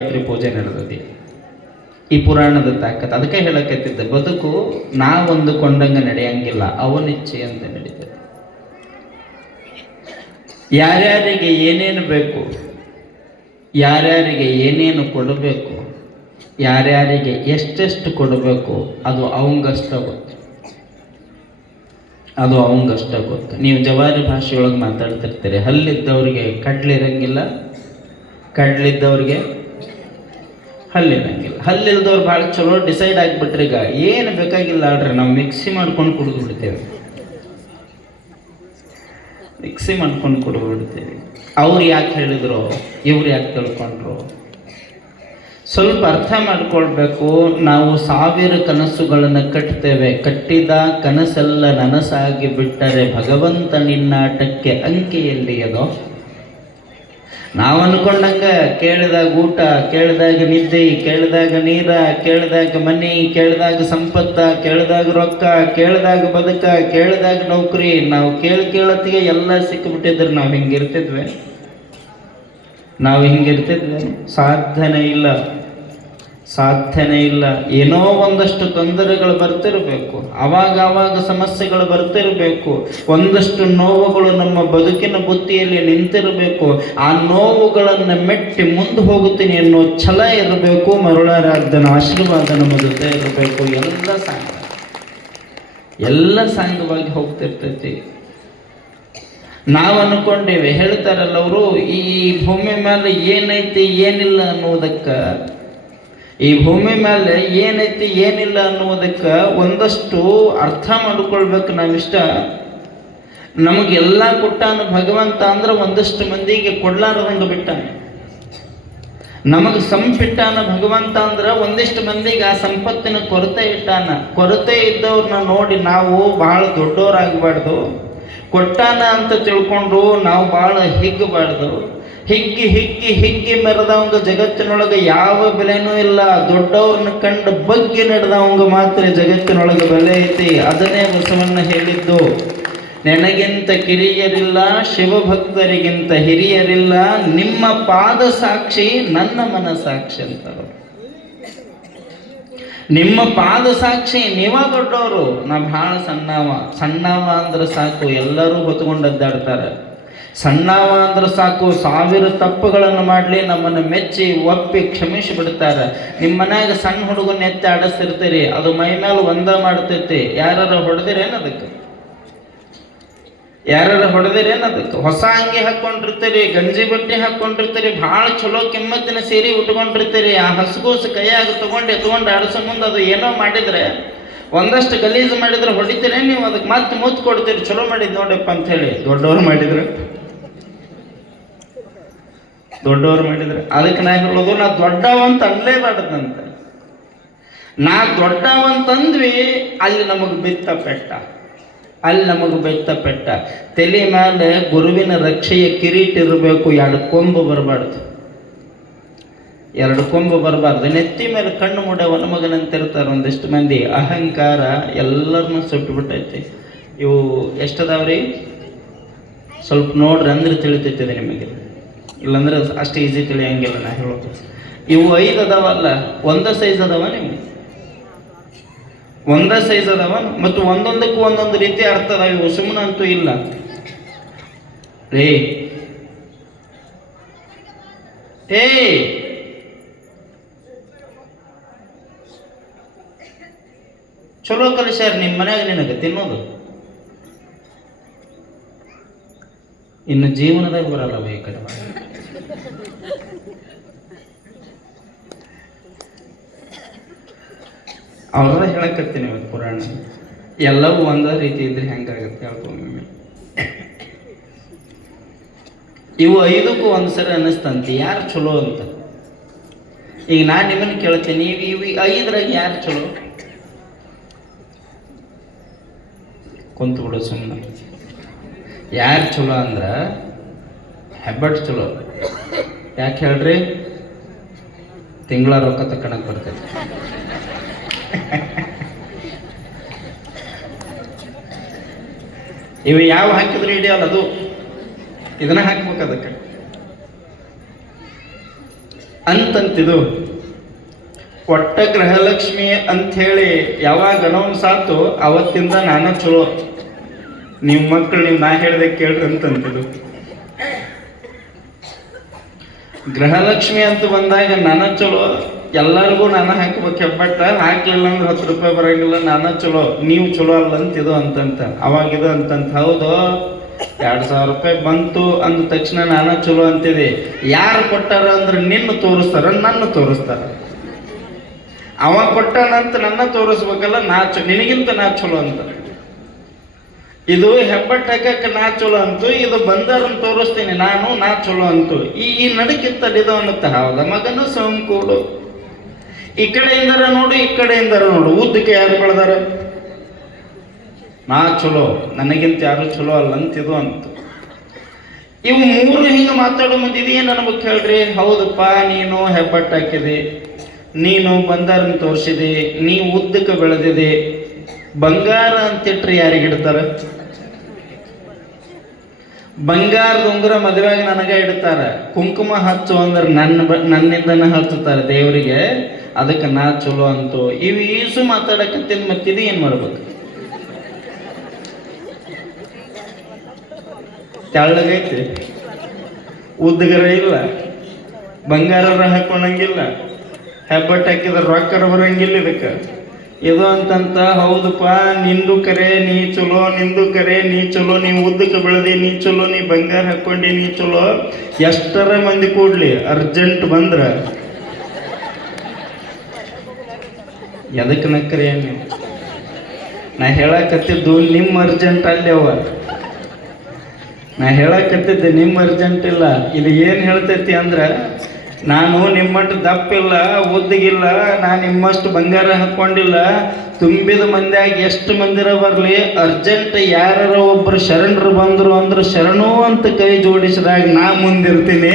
ಪೂಜೆ ನಡೆದದಿ. ಈ ಪುರಾಣದ ತಾಕತ್ ಅದಕ್ಕೆ ಹೇಳಕತ್ತಿದ್ದ, ಬದುಕು ನಾವೊಂದುಕೊಂಡಂಗ ನಡೆಯಂಗಿಲ್ಲ, ಅವನಿಚ್ಛೆ ಅಂತ ನಡೀತದೆ. ಯಾರ್ಯಾರಿಗೆ ಏನೇನು ಬೇಕು, ಯಾರ್ಯಾರಿಗೆ ಏನೇನು ಕೊಡಬೇಕು, ಯಾರ್ಯಾರಿಗೆ ಎಷ್ಟೆಷ್ಟು ಕೊಡಬೇಕು, ಅದು ಅವಂಗಷ್ಟ ಗೊತ್ತು. ಅದು ಅವಂಗಷ್ಟ ಗೊತ್ತು. ನೀವು ಜವಾರಿ ಭಾಷೆಯೊಳಗೆ ಮಾತಾಡ್ತಿರ್ತೀರಿ, ಹಲ್ಲಿದ್ದವ್ರಿಗೆ ಕಡ್ಲಿರಂಗಿಲ್ಲ, ಕಡ್ಲಿದ್ದವ್ರಿಗೆ ಹಲ್ಲಿರಂಗಿಲ್ಲ. ಹಲ್ಲಿಲ್ದವ್ರು ಭಾಳ ಚಲೋ ಡಿಸೈಡ್ ಆಗಿಬಿಟ್ರಿ, ಈಗ ಏನು ಬೇಕಾಗಿಲ್ಲ ಅಲ್ರಿ, ನಾವು ಮಿಕ್ಸಿ ಮಾಡ್ಕೊಂಡು ಕುಡಿದು ಬಿಡ್ತೇವೆ, ಮಿಕ್ಸಿ ಮಾಡ್ಕೊಂಡು ಕುಡಿದು ಬಿಡ್ತೇವೆ. ಅವ್ರು ಯಾಕೆ ಹೇಳಿದ್ರು, ಇವ್ರು ಯಾಕೆ ತಿಳ್ಕೊಂಡ್ರು? ಸ್ವಲ್ಪ ಅರ್ಥ ಮಾಡ್ಕೊಳ್ಬೇಕು. ನಾವು 1000 ಕನಸುಗಳನ್ನು ಕಟ್ತೇವೆ, ಕಟ್ಟಿದ ಕನಸೆಲ್ಲ ನನಸಾಗಿ ಬಿಟ್ಟರೆ ಭಗವಂತ ನಿನ್ನಾಟಕ್ಕೆ ಅಂಕೆಯಲ್ಲಿ ಅದೋ. ನಾವು ಅನ್ಕೊಂಡಂಗ ಕೇಳಿದಾಗ ಊಟ, ಕೇಳಿದಾಗ ನಿದ್ದೆ, ಕೇಳಿದಾಗ ನೀರ, ಕೇಳಿದಾಗ ಮನಿ, ಕೇಳಿದಾಗ ಸಂಪತ್ತ, ಕೇಳಿದಾಗ ರೊಕ್ಕ, ಕೇಳಿದಾಗ ಬದುಕ, ಕೇಳಿದಾಗ ನೌಕರಿ, ನಾವು ಕೇಳತ್ತಿಗೆ ಎಲ್ಲ ಸಿಕ್ಕಿಬಿಟ್ಟಿದ್ರೆ ನಾವು ಹಿಂಗಿರ್ತಿದ್ವಿ? ನಾವು ಹಿಂಗಿರ್ತಿದ್ವಿ? ಸಾಧ್ಯನೇ ಇಲ್ಲ, ಸಾಧ್ಯನೇ ಇಲ್ಲ. ಏನೋ ಒಂದಷ್ಟು ತೊಂದರೆಗಳು ಬರ್ತಿರಬೇಕು, ಆವಾಗ ಸಮಸ್ಯೆಗಳು ಬರ್ತಿರಬೇಕು, ಒಂದಷ್ಟು ನೋವುಗಳು ನಮ್ಮ ಬದುಕಿನ ಬುತ್ತಿಯಲ್ಲಿ ನಿಂತಿರಬೇಕು. ಆ ನೋವುಗಳನ್ನು ಮೆಟ್ಟಿ ಮುಂದೆ ಹೋಗುತ್ತೀನಿ ಅನ್ನೋ ಛಲ ಇರಬೇಕು. ಮರುಳಾರಾಧ್ಯನ ಆಶೀರ್ವಾದ ನಮ್ಮ ಜೊತೆ ಇರಬೇಕು. ಎಲ್ಲ ಸಾಂಗವಾಗಿ ಹೋಗ್ತಿರ್ತೈತಿ. ನಾವು ಅನ್ಕೊಂಡೇವೆ, ಹೇಳ್ತಾರಲ್ಲ ಅವರು, ಈ ಭೂಮಿ ಮೇಲೆ ಏನೈತಿ ಏನಿಲ್ಲ ಅನ್ನೋದಕ್ಕೆ, ಈ ಭೂಮಿ ಮೇಲೆ ಏನೈತಿ ಏನಿಲ್ಲ ಅನ್ನುವುದಕ್ಕೆ ಒಂದಷ್ಟು ಅರ್ಥ ಮಾಡಿಕೊಳ್ಬೇಕು ನಾವಿಷ್ಟ. ನಮಗೆಲ್ಲ ಕೊಟ್ಟಾನ ಭಗವಂತ ಅಂದ್ರೆ ಒಂದಷ್ಟು ಮಂದಿಗೆ ಕೊಡ್ಲಾರದಂಗೆ ಬಿಟ್ಟಾನ. ನಮಗೆ ಸಂಪಿಟ್ಟಾನ ಭಗವಂತ ಅಂದ್ರೆ ಒಂದಿಷ್ಟು ಮಂದಿಗೆ ಆ ಸಂಪತ್ತಿನ ಕೊರತೆ ಇಟ್ಟಾನ. ಕೊರತೆ ಇದ್ದವ್ರನ್ನ ನೋಡಿ ನಾವು ಭಾಳ ದೊಡ್ಡವರಾಗಬಾರ್ದು, ಕೊಟ್ಟಾನ ಅಂತ ತಿಳ್ಕೊಂಡು ನಾವು ಭಾಳ ಹಿಗ್ಗಬಾರ್ದು. ಹಿಗ್ಗಿ ಮೆರೆದವಂಗ ಜಗತ್ತಿನೊಳಗೆ ಯಾವ ಬೆಲೆನೂ ಇಲ್ಲ. ದೊಡ್ಡವ್ರನ್ನ ಕಂಡು ಬಗ್ಗೆ ನಡೆದವಂಗ ಮಾತ್ರ ಜಗತ್ತಿನೊಳಗೆ ಬೆಲೆ ಐತಿ. ಅದನ್ನೇ ಬಸವಣ್ಣ ಹೇಳಿದ್ದು, ನನಗಿಂತ ಕಿರಿಯರಿಲ್ಲ, ಶಿವಭಕ್ತರಿಗಿಂತ ಹಿರಿಯರಿಲ್ಲ, ನಿಮ್ಮ ಪಾದ ಸಾಕ್ಷಿ ನನ್ನ ಮನಸಾಕ್ಷಿ ಅಂತಾರೆ. ನಿಮ್ಮ ಪಾದ ಸಾಕ್ಷಿ, ನೀವ ದೊಡ್ಡವರು, ನಾ ಭಾಳ ಸಣ್ಣವ ಅಂದ್ರೆ ಸಾಕು, ಎಲ್ಲರೂ ಹೊತ್ಕೊಂಡು ಅದ್ದಾಡ್ತಾರೆ. ಸಣ್ಣವ ಅಂದ್ರೆ ಸಾಕು, 1000 ತಪ್ಪುಗಳನ್ನು ಮಾಡಲಿ ನಮ್ಮನ್ನು ಮೆಚ್ಚಿ ಒಪ್ಪಿ ಕ್ಷಮಿಸಿ ಬಿಡ್ತಾರೆ. ನಿಮ್ಮ ಮನ್ಯಾಗ ಸಣ್ಣ ಹುಡುಗನ ಎತ್ತಿ ಆಡಿಸ್ತಿರ್ತೀರಿ, ಅದು ಮೈ ಮೇಲೆ ಒಂದ ಮಾಡ್ತೈತಿ. ಯಾರು ಹೊಡೆದಿರೇನದಕ್ಕೆ? ಹೊಸ ಅಂಗಿ ಹಾಕ್ಕೊಂಡಿರ್ತೀರಿ, ಗಂಜಿ ಬಟ್ಟೆ ಹಾಕ್ಕೊಂಡಿರ್ತೀರಿ, ಭಾಳ ಚಲೋ ಕಿಮ್ಮತ್ತಿನ ಸೀರೆ ಉಟ್ಕೊಂಡಿರ್ತೀರಿ. ಆ ಹಸಗೂಸು ಕೈಯಾಗ ಎತ್ಕೊಂಡು ಆಡಿಸೋ ಮುಂದೆ ಅದು ಏನೋ ಮಾಡಿದ್ರೆ, ಒಂದಷ್ಟು ಗಲೀಜು ಮಾಡಿದ್ರೆ ಹೊಡಿತೀರೇ ನೀವು, ಅದಕ್ಕೆ ಮತ್ತೆ ಮುತ್ತು ಕೊಡ್ತೀರಿ, ಚಲೋ ಮಾಡಿದ್ ನೋಡಪ್ಪ ಅಂತ ಹೇಳಿ. ದೊಡ್ಡವ್ರು ಮಾಡಿದ್ರೆ ಅದಕ್ಕೆ ನಾ ಹೇಳೋದು, ನಾ ದೊಡ್ಡವಂತ ಅನ್ಲೇಬಾರ್ದಂತ. ನಾ ದೊಡ್ಡವಂತಂದ್ವಿ, ಅಲ್ಲಿ ನಮಗೆ ಬೆತ್ತ ಪೆಟ್ಟ. ತಲೆ ಮೇಲೆ ಗುರುವಿನ ರಕ್ಷೆಯ ಕಿರೀಟ ಇರಬೇಕು, 2 ಕೊಂಬು ಬರಬಾರ್ದು. ನೆತ್ತಿ ಮೇಲೆ ಕಣ್ಣು ಮುಡವನ ಮಗನಂತಿರ್ತಾರೆ ಒಂದಿಷ್ಟು ಮಂದಿ. ಅಹಂಕಾರ ಎಲ್ಲರನ್ನೂ ಸುಟ್ಟು ಬಿಟ್ಟೈತಿ. ಇವು ಎಷ್ಟದಾವ್ರಿ? ಸ್ವಲ್ಪ ನೋಡ್ರಿ ಅಂದ್ರೆ ತಿಳಿತೈತಿದೆ ನಿಮಗೆ, ಇಲ್ಲಾಂದ್ರೆ ಅಷ್ಟು ಈಸಿ ತಿಳಿಯಂಗಿಲ್ಲ. ನಾ ಹೇಳೋದು ಇವು 5 ಅದಾವಲ್ಲ, ಒಂದೇ ಸೈಜ್ ಅದಾವ. ನೀವು ಒಂದೇ ಸೈಜ್ ಅದಾವ, ಮತ್ತು ಒಂದೊಂದಕ್ಕೂ ಒಂದೊಂದು ರೀತಿ ಅರ್ಥ ಅದಾವ. ಇವು ಸುಮ್ಮನಂತೂ ಇಲ್ಲ ರೇ. ಚಲೋ ಕಲಿಸ್ಯಾರ ನಿಮ್ಮ ಮನ್ಯಾಗ ನಿನಗೆ ತಿನ್ನೋದು, ಇನ್ನು ಜೀವನದಾಗ ಬರಲ್ಲವ ಈ ಕಡೆ. ಅವ್ರದ ಹೇಳಕತ್ತೀನಿ ಪುರಾಣ. ಎಲ್ಲವೂ ಒಂದೇ ರೀತಿ ಇದ್ರೆ ಹೆಂಗಾಗತ್ತೆ ಹೇಳ್ಕೊಂಡು. ಇವು 5ಕ್ಕೂ ಒಂದ್ಸರಿ ಅನ್ನಿಸ್ತಂತೆ ಯಾರು ಚಲೋ ಅಂತ. ಈಗ ನಾನು ನಿಮ್ಮನ್ನು ಕೇಳ್ತೀನಿ, ಇವು 5ರಾಗ ಯಾರು ಚಲೋ? ಕುಂತು ಬಿಡು ಸುಮ್ಮನೆ. ಯಾರು ಚಲೋ ಅಂದ್ರೆ ಹೆಬ್ಬಟ್ ಚಲೋ. ಯಾಕೆ ಹೇಳ್ರಿ? ತಿಂಗಳ ರೊಕ್ಕ ತಕ್ಕಣಕ್ಕೆ ಬರ್ತೈತಿ. ಇವು ಯಾವ ಹಾಕಿದ್ರೆ ಹಿಡಿಯಲ್ಲ, ಅದು ಇದನ್ನ ಹಾಕ್ಬೇಕು. ಅದಕ್ಕೆ ಅಂತಂತಿದು. ಒಟ್ಟ ಗೃಹಲಕ್ಷ್ಮಿ ಅಂಥೇಳಿ ಯಾವಾಗ ಅನೌನ್ಸ್ ಆತು ಅವತ್ತಿಂದ ನಾನು ಚಲೋ, ನೀವು ಮಕ್ಕಳು ನೀವು ನಾ ಹೇಳ್ದೆ ಕೇಳ್ರಿ ಅಂತಂತಿದ್ದು. ಗೃಹಲಕ್ಷ್ಮಿ ಅಂತ ಬಂದಾಗ ನಾನು ಚಲೋ, ಎಲ್ಲರಿಗೂ ನಾನು ಹಾಕ್ಬೇಕು ಹೆಬ್ಬಟ್ಟ, ಹಾಕ್ಲಿಲ್ಲ ಅಂದ್ರೆ 10 ರೂಪಾಯಿ ಬರಂಗಿಲ್ಲ, ನಾನು ಚಲೋ ನೀವು ಚಲೋ ಅಲ್ಲ ಅಂತಿದು ಅಂತಂತ. ಅವಾಗಿದು ಅಂತಂತ. ಹೌದು, 2000 ರೂಪಾಯಿ ಬಂತು ಅಂದ ತಕ್ಷಣ ನಾನು ಚಲೋ ಅಂತಿದೆ. ಯಾರು ಕೊಟ್ಟಾರ ಅಂದ್ರೆ ನಿನ್ನ ತೋರಿಸ್ತಾರ, ನನ್ನ ತೋರಿಸ್ತಾರ. ಅವ ಕೊಟ್ಟಾನಂತ ನನ್ನ ತೋರಿಸ್ಬೇಕಲ್ಲ, ನಿನಗಿಂತ ನಾ ಚಲೋ ಅಂತ. ಇದು ಹೆಬ್ಬಟ್ಟು ಹಾಕಕ್ಕೆ ನಾ ಚಲೋ ಅಂತು, ಇದು ಬಂದಾರನ್ನು ತೋರಿಸ್ತೀನಿ ನಾ ಚಲೋ ಅಂತು. ಈ ನಡಕಿತ್ತಲ್ಲಿದು ಅನ್ನುತ್ತ. ಹೌದ ಮಗನು ಸೋಂಕೂಡು. ಈ ಕಡೆಯಿಂದರ ನೋಡು, ಈ ಕಡೆಯಿಂದರ ನೋಡು, ಉದ್ದಕ್ಕೆ ಯಾರು ಬೆಳೆದಾರ? ನಾ ಚಲೋ, ನನಗಿಂತ ಯಾರು ಚಲೋ ಅಲ್ಲ ಅಂತಿದು ಅಂತ. ಇವು ಮೂರು ಹಿಂಗೆ ಮಾತಾಡೋ ಮುಂದಿದೆ ಏನು ಅನ್ಬೇಕು ಹೇಳ್ರಿ? ಹೌದಪ್ಪ, ನೀನು ಹೆಬ್ಬಟ್ಟು ಹಾಕಿದೆ, ನೀನು ಬಂಗಾರನ ತೋರಿಸಿದೆ, ನೀ ಉದ್ದಕ್ಕೆ ಬೆಳೆದಿದೆ. ಬಂಗಾರ ಅಂತಿಟ್ರೆ ಯಾರಿಗಿಡ್ತಾರ? ಬಂಗಾರದ ಉಂಗುರ ಮದುವೆಯಾಗಿ ನನಗೆ ಇಡ್ತಾರ. ಕುಂಕುಮ ಹಚ್ಚು ಅಂದ್ರೆ ನನ್ನಿಂದನ ಹಚ್ಚುತ್ತಾರೆ ದೇವರಿಗೆ. ಅದಕ್ಕೆ ನಾ ಚಲೋ ಅಂತು. ಇವು ಈಸು ಮಾತಾಡಕತ್ತಿದ್ ಮತ್ತಿದು ಏನ್ ಮಾಡ್ಬೇಕು? ತೆಳ್ಳಗೈತಿ, ಉದ್ದಗರ ಇಲ್ಲ, ಬಂಗಾರ ಹಾಕೊಂಡಂಗಿಲ್ಲ, ಹೆಬ್ಬಟ್ಟು ಹಾಕಿದ್ರೆ ರೊಕ್ಕರ ಬರಂಗಿಲ್ಲ ಇದಕ್ಕೆ. ಇದು ಅಂತಂತ. ಹೌದಪ್ಪ, ನಿಂದು ಕರೆ ನೀ ಚಲೋ, ನಿಂದು ಕರೆ ನೀ ಚಲೋ, ನೀ ಉದ್ದಕ್ಕೆ ಬೆಳೆದಿ ನೀ ಚಲೋ, ನೀ ಬಂಗಾರ ಹಾಕ್ಕೊಂಡಿ ನೀ ಚಲೋ. ಎಷ್ಟರ ಮಂದಿ ಕೂಡ್ಲಿ, ಅರ್ಜೆಂಟ್ ಬಂದ್ರ ಎದಕ್ಕೆ ನಕ್ಕರೆ? ನಾ ಹೇಳಕತ್ತಿದ್ದು ನಿಮ್ಮ ಅರ್ಜೆಂಟ್ ಅಲ್ಲಿ ಅವ. ನಾ ಹೇಳಕತ್ತಿದ್ದೆ ನಿಮ್ಮ ಅರ್ಜೆಂಟ್ ಇಲ್ಲ. ಇದು ಏನು ಹೇಳ್ತೈತಿ ಅಂದ್ರೆ, ನಾನು ನಿಮ್ಮಟ್ಟು ದಪ್ಪಿಲ್ಲ, ಉದ್ದಗಿಲ್ಲ, ನಾನು ನಿಮ್ಮಷ್ಟು ಬಂಗಾರ ಹಾಕ್ಕೊಂಡಿಲ್ಲ. ತುಂಬಿದ ಮಂದಿಯಾಗಿ ಎಷ್ಟು ಮಂದಿರ ಬರಲಿ, ಅರ್ಜೆಂಟ್ ಯಾರ ಒಬ್ಬರು ಶರಣರು ಬಂದರು ಅಂದ್ರೆ ಶರಣು ಅಂತ ಕೈ ಜೋಡಿಸಿದಾಗ ನಾ ಮುಂದಿರ್ತೀನಿ.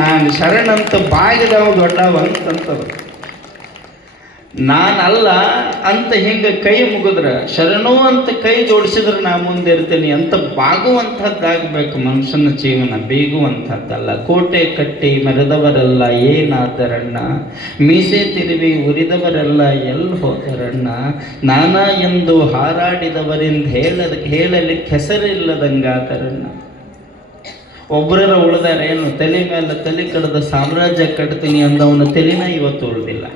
ನಾನು ಶರಣಂತ ಬಾಗಿದವ ದೊಡ್ಡವ ಅಂತಂತದು. ನಾನಲ್ಲ ಅಂತ ಹಿಂಗೆ ಕೈ ಮುಗಿದ್ರೆ, ಶರಣು ಅಂತ ಕೈ ಜೋಡಿಸಿದ್ರೆ ನಾ ಮುಂದಿರ್ತೀನಿ ಅಂತ ಬಾಗುವಂಥದ್ದಾಗಬೇಕು ಮನುಷ್ಯನ ಜೀವನ, ಬೀಗುವಂಥದ್ದಲ್ಲ. ಕೋಟೆ ಕಟ್ಟಿ ಮೆರೆದವರೆಲ್ಲ ಏನಾದರಣ್ಣ, ಮೀಸೆ ತಿರುವಿ ಉರಿದವರೆಲ್ಲ ಎಲ್ಲಿ ಹೋದರಣ್ಣ, ನಾನಾ ಎಂದು ಹಾರಾಡಿದವರಿಂದ ಹೇಳಲಿಕ್ಕೆ ಹೆಸರಿಲ್ಲದಂಗಾದರಣ್ಣ. ಒಬ್ಬರ ಉಳಿದಾರೇನು? ತಲೆ ಮೇಲೆ ತಲೆ ಕಡ್ದ ಸಾಮ್ರಾಜ್ಯ ಕಟ್ತೀನಿ ಅಂದವನ ತಲೆನ ಇವತ್ತು ಉಳಿದಿಲ್ಲ.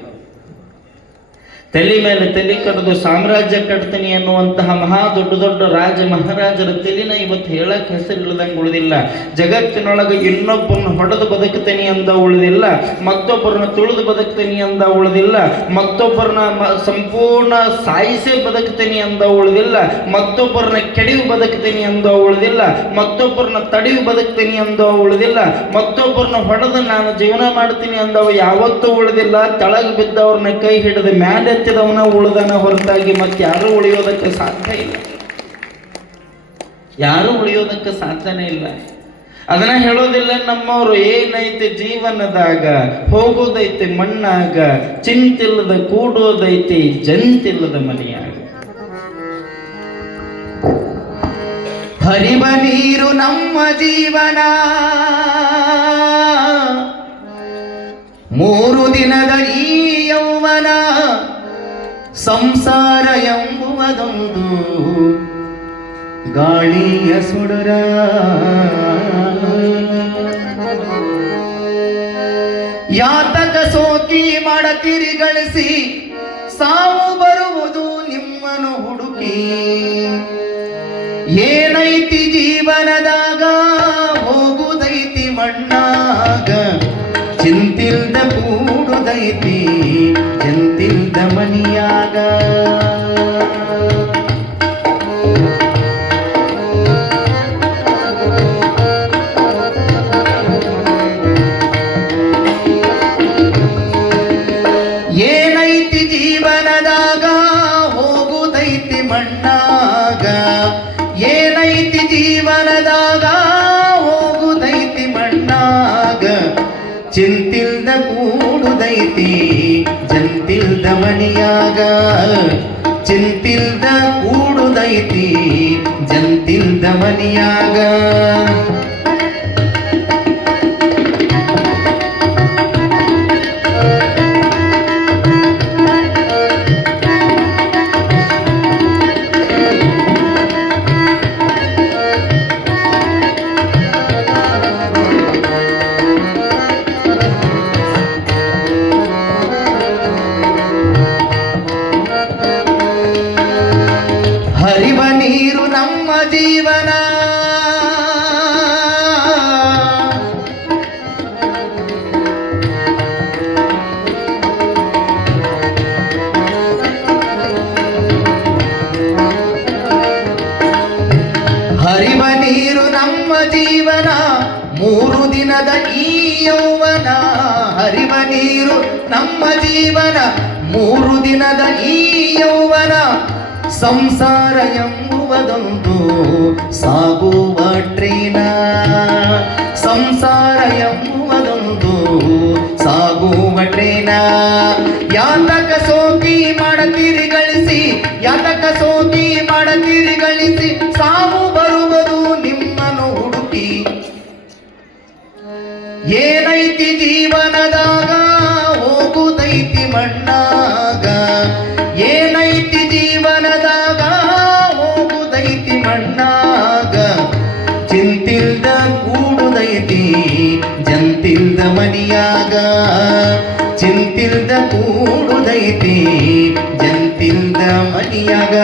ತಲೆ ಮೇಲೆ ತಲೆ ಕಡ್ದು ಸಾಮ್ರಾಜ್ಯ ಕಟ್ತೀನಿ ಅನ್ನುವಂತಹ ಮಹಾ ದೊಡ್ಡ ದೊಡ್ಡ ರಾಜ ಮಹಾರಾಜರ ತಲೆನ ಇವತ್ತು ಹೇಳಕ್ಕೆ ಹೆಸರಿಲ್ಲದಂಗೆ ಉಳಿದಿಲ್ಲ. ಜಗತ್ತಿನೊಳಗೆ ಇನ್ನೊಬ್ಬರನ್ನ ಹೊಡೆದು ಬದುಕ್ತೀನಿ ಅಂದ ಉಳಿದಿಲ್ಲ, ಮತ್ತೊಬ್ಬರನ್ನ ತುಳಿದು ಬದುಕ್ತೀನಿ ಅಂದ ಉಳಿದಿಲ್ಲ, ಮತ್ತೊಬ್ಬರನ್ನ ಸಂಪೂರ್ಣ ಸಾಯಿಸೇ ಬದುಕ್ತೀನಿ ಅಂದ ಉಳಿದಿಲ್ಲ, ಮತ್ತೊಬ್ಬರನ್ನ ಕೆಡಿವು ಬದುಕ್ತೀನಿ ಅಂದ ಉಳಿದಿಲ್ಲ, ಮತ್ತೊಬ್ಬರನ್ನ ತಡಿವು ಬದುಕ್ತೀನಿ ಅಂದ ಉಳಿದಿಲ್ಲ, ಮತ್ತೊಬ್ಬರನ್ನ ಹೊಡೆದು ನಾನು ಜೀವನ ಮಾಡ್ತೀನಿ ಅಂದವ ಯಾವತ್ತೂ ಉಳಿದಿಲ್ಲ. ತಳಗ ಬಿದ್ದವ್ರನ್ನ ಕೈ ಹಿಡಿದು ಮ್ಯಾಲೆ ಎತ್ತಿದವನ ಉಳಿದನ ಹೊರತಾಗಿ ಮತ್ತೆ ಯಾರು ಉಳಿಯೋದಕ್ಕೆ ಸಾಧ್ಯ ಇಲ್ಲ. ಯಾರು ಉಳಿಯೋದಕ್ಕೆ ಸಾಧ್ಯನೇ ಇಲ್ಲ. ಅದನ್ನ ಹೇಳೋದಿಲ್ಲ ನಮ್ಮವರು. ಏನೈತೆ ಜೀವನದಾಗ, ಹೋಗೋದೈತೆ ಮಣ್ಣಾಗ, ಚಿಂತಿಲ್ಲದ ಕೂಡೋದೈತಿ ಜಂತಿಲ್ಲದ ಮನೆಯಾಗ. ಹರಿವ ನೀರು ನಮ್ಮ ಜೀವನ, 3 ದಿನದ ಈ ಯೌವನ, ಸಂಸಾರ ಎಂಬುವುದೊಂದು ಗಾಳಿಯ ಸುಡರ. ಯಾತಕ ಸೋಕಿ ಮಾಡತಿರಿ ಗಳಿಸಿ, ಸಾವು ಬರುವುದು ನಿಮ್ಮನ್ನು ಹುಡುಕಿ. ಏನೈತಿ ಜೀವನದಾಗ, ಹೋಗುದೈತಿ ಮಣ್ಣಾಗ, ಚಿಂತಿಲ್ದ ಕೂಡುದೈತಿ ಜಂತಿಲ್ದ ಮನಿಯಾಗ. ಏನೈತಿ ಜೀವನದಾಗ, ಹೋಗುದೈತಿ ಮಣ್ಣಾಗ, ಏನೈತಿ ಜೀವನದಾಗ, ಹೋಗುದೈತಿ ಮಣ್ಣಾಗ, ಚಿಂತಿಲ್ದ ಕೂಡುದೈತಿ ಜಂತಿಲ್ದ ಮನಿಯಾಗ. ಚಿಂತಿಲ್ದ ಕೂಡುದೈತಿ ಜಂತಿಲ್ದ ಮನಿಯಾಗ. ಹರಿವ ನೀರು ನಮ್ಮ ಜೀವನ, 3 ದಿನದ ಈ ಯೌವನ. ಸಂಸಾರ ಎಂಬುವುದೊಂದು ಸಾಗುವ ಟ್ರೇನ, ಸಂಸಾರ ಎಂಬುವುದೊಂದು ಸಾಗುವ ಟ್ರೇನ. ಯಾತಕ ಸೋಕಿ ಮಾಡತೀರಿ ಗಳಿಸಿ, ಯಾತಕ ಸೋಕಿ ಮಾಡತೀರಿ ಗಳಿಸಿ, ಸಾವು ಬರುವುದು ನಿಮ್ಮನ್ನು ಹುಡುಕಿ. ಏನೈತಿ ಜೀವನದಾಗ ಹೋಗುದೈತಿ ಮಣ್ಣಾಗ, ಏನೈತಿ ಜೀವನದಾಗ ಹೋಗುದೈತಿ ಮಣ್ಣಾಗ. ಚಿಂತಿಲ್ದ ಕೂಡುದೈತಿ ಜಂತಿಲ್ದ ಮನಿಯಾಗ, ಚಿಂತಿಲ್ದ ಕೂಡುದೈತಿ ಜಂತಿಲ್ದ ಮನಿಯಾಗ.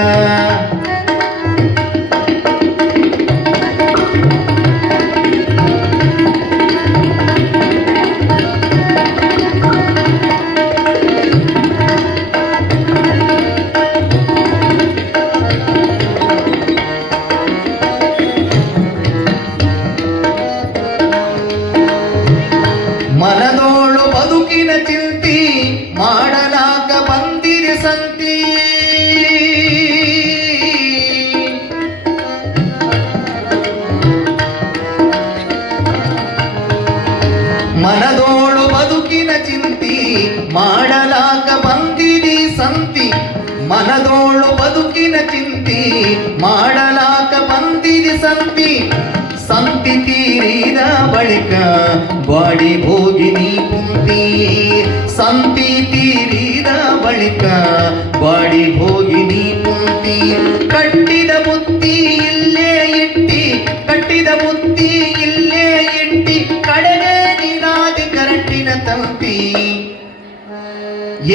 ಮನದೋಳು ಬದುಕಿನ ಚಿಂತಿ ಮಾಡಲಾಕ ಬಂದಿರಿ ಸಂತಿ. ಮನದೋಳು ಬದುಕಿನ ಚಿಂತಿ ಮಾಡಲಾಕ ಬಂದಿರಿ ಸಂತಿ. ಮನದೋಳು ಬದುಕಿನ ಚಿಂತಿ ಮಾಡಲಾಕ ಬಂದಿರಿ ಸಂತಿ. ಸಂತಿ ತೀರಿದ ಬಳಿಕ ಗ್ವಾಡಿ ಹೋಗಿ ನೀ ಕುಂತಿ, ಸಂತಿ ತೀರಿದ ಬಳಿಕ ಗ್ವಾಡಿ ಹೋಗಿ ನೀ ಕುಂತಿ. ಕಟ್ಟಿದ ಬುತ್ತಿ ಇಲ್ಲೇ ಇಟ್ಟಿ, ಕಟ್ಟಿದ ಬುತ್ತಿ ಇಲ್ಲೇ ಇಟ್ಟಿ, ಕಡೆಗೆ ನೀನಾದಿ ಕರೆಂಟಿನ ತಂತಿ.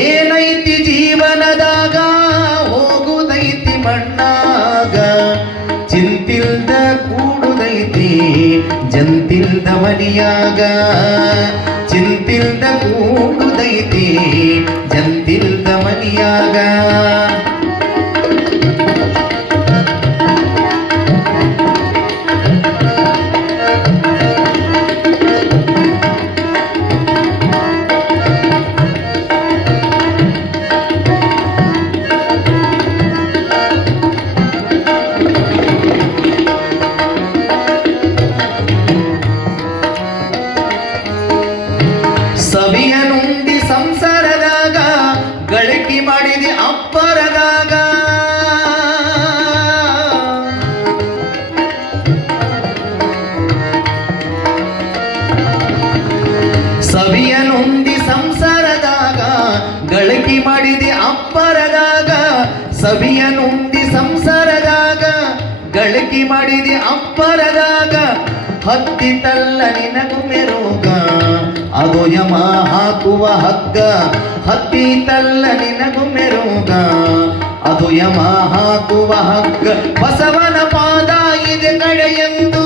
ಏನೈತಿ ಜೀವನದಾಗ ಹೋಗುದೈತಿ ಮಣ್ಣಾಗ, ಚಿಂತಿಲ್ದ ಕೂಡುದೈತಿ ಜಂತಿಲ್ದ ಮನಿಯಾಗ, ಚಿಂತಿಲ್ದ ಕೂಡುದೈತಿ ಜಂತಿಲ್ದ ಮನಿಯಾಗ. ಸವಿಯ ನುಂಡಿ ಸಂಸಾರದಾಗ ಗಳಿಕೆ ಮಾಡಿದಿ ಅಪ್ಪರದಾಗ. ಸವಿಯ ನುಂಡಿ ಸಂಸಾರದಾಗ ಗಳಿಕೆ ಮಾಡಿದಿ ಅಪ್ಪರದಾಗ. ಸವಿಯ ನುಂಡಿ ಸಂಸಾರದಾಗ ಗಳಿಕೆ ಮಾಡಿದಿ ಅಪ್ಪರದಾಗ. ಹತ್ತಿತಲ್ಲ ನಿನಗೊಮ್ಮೆ ರೋಗ ಅದು ಯಮ ಹಾಕುವ ಹಗ್ಗ, ಹತ್ತಿತಲ್ಲ ನಿನಗೊಮ್ಮೆ ರೋಗ ಅದು ಯಮ ಹಾಕುವ ಹಗ್ಗ. ಬಸವನ ಪಾದ ಇದೆ ಕಡೆಯೆಂದು,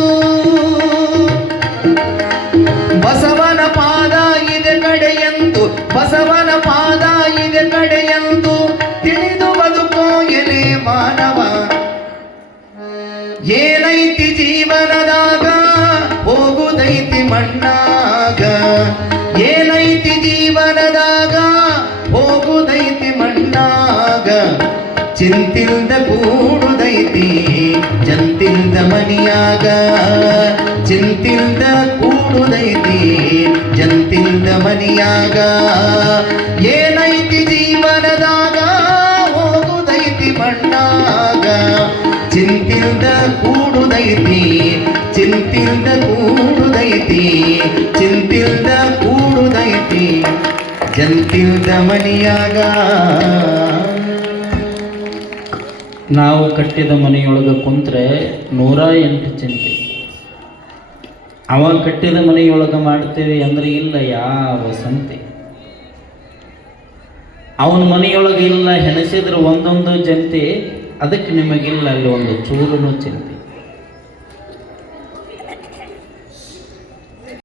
ಬಸವನ ಪಾದ ಇದೆ ಕಡೆಯೆಂದು, ಬಸವನ ಪಾದ ಇದೆ ಕಡೆಯೆಂದು ತಿಳಿದು ಬದುಕೋ ಎಲೆ ಮಾನವ. ಏನೈತಿ ಜೀವನದಾಗ ಹೋಗುದೈತಿ ಮಣ್ಣಾಗ, ಏನೈತಿ ಜೀವನದಾಗ ಹೋಗುದೈತಿ ಮಣ್ಣಾಗ. ಚಿಂತಿಲ್ದ ಕೂಡುದೈತಿ ಜಂತಿಲ್ದ ಮನಿಯಾಗ, ಚಿಂತಿಲ್ದ ಕೂಡುದೈತಿ ಜಂತಿಲ್ದ ಮನಿಯಾಗ. ಏನೈತಿ ಜೀವನದಾಗ ಹೋಗುದೈತಿ ಮಣ್ಣಾಗ, ಚಿಂತಿಲ್ದ ಕೂಡುದೈತಿ ಚಿಂತಿಲ್ದ ಕೂಡುದೈತಿ ಚಿಂತಿಲ್ದ ಕೂಡುದೈತಿ ಜಂತಿಲ್ದ ಮನಿಯಾಗ. ನಾವು ಕಟ್ಟಿದ ಮನೆಯೊಳಗೆ ಕುಂತ್ರೆ 108 ಚಿಂತೆ. ಅವ ಕಟ್ಟಿದ ಮನೆಯೊಳಗೆ ಮಾಡ್ತೇವೆ ಅಂದ್ರೆ ಇಲ್ಲ ಯಾವ ಸಂತೆ. ಅವನ ಮನೆಯೊಳಗೆ ಇಲ್ಲ ಹೆಣಸಿದ್ರೆ ಒಂದೊಂದು ಜಂತೆ, ಅದಕ್ಕೆ ನಿಮಗಿಲ್ಲ ಅಲ್ಲಿ ಒಂದು ಚೂರುನು ಚಿಂತೆ.